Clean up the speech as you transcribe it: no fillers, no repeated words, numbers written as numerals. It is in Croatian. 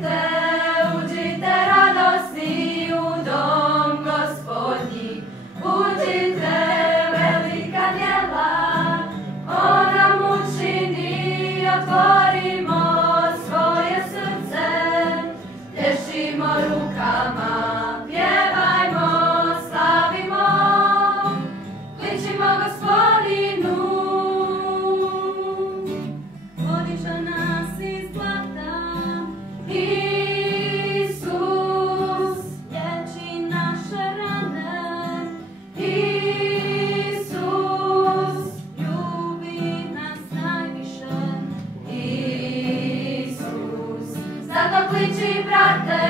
Uđite, uđite radosni u dom Gospodnji, uđite, velika djela On nam učini, otvorimo svoje srce, plješimo rukama, pjevajmo, slavimo, kličimo Gospodinu. Podiže nas iz blata, Isus, liječi naše rane, Isus, ljubi nas najviše, Isus. Zato kliči, brate,